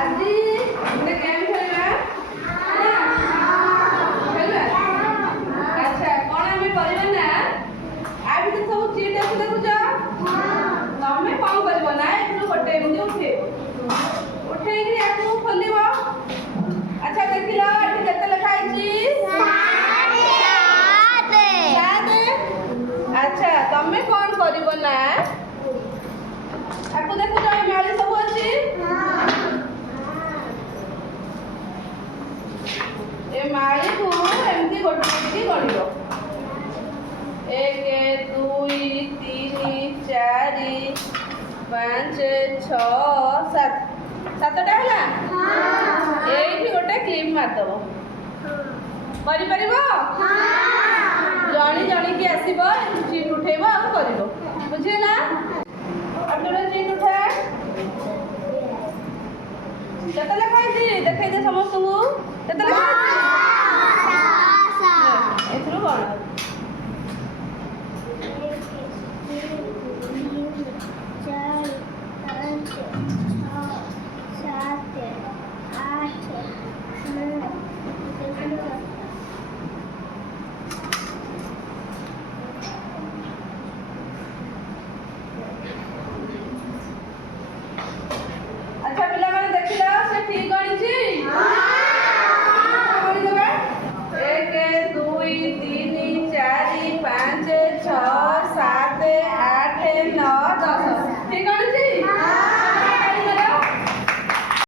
ଆଜି ଗୋଟେ ଗେମ୍ ଖେଳିବା ଖେଳିବା। ଆଚ୍ଛା କ'ଣ ଆମେ କରିବା ନା ଆ ଭିତରେ ସବୁ ଚିଟ୍ ଅଛି ଦେଖୁଛ। ତମେ କ'ଣ କରିବ ନା ଏଥିରୁ ଗୋଟେ ଏମିତି ଉଠେଇବ ଉଠେଇକି ୟାକୁ ଖୋଲିବ। ଆଚ୍ଛା ଦେଖିଲ ଏଠି କେତେ ଲେଖା ହେଇଛି? ଆଚ୍ଛା ତମେ କ'ଣ କରିବ ନା ତାକୁ ଦେଖୁଛ ଏ ମାଳି ସବୁ ଅଛି। ଏ ମାଳିକୁ ଏମିତି ଗୋଟେ ଟିକେ ଗଣିବ 1 2 3 4 5 6 7 7ଟା ହେଲା। ଏଇଠି ଗୋଟେ କ୍ଲିପ୍ ମାରିଦେବ। କରିପାରିବ? ଜଣି ଜଣିକି ଆସିବ ଚିଟ୍ ଉଠେଇବ ଆଉ କରିବ। ବୁଝିଲା? ଆଉ ଗୋଟେ ଚିଟ୍ ଉଠା। କେତେ ଲେଖା ହେଇଛି ଦେଖେଇ ଦେ ସମସ୍ତଙ୍କୁ। କେତେ ଲେଖା ହେଇଛି?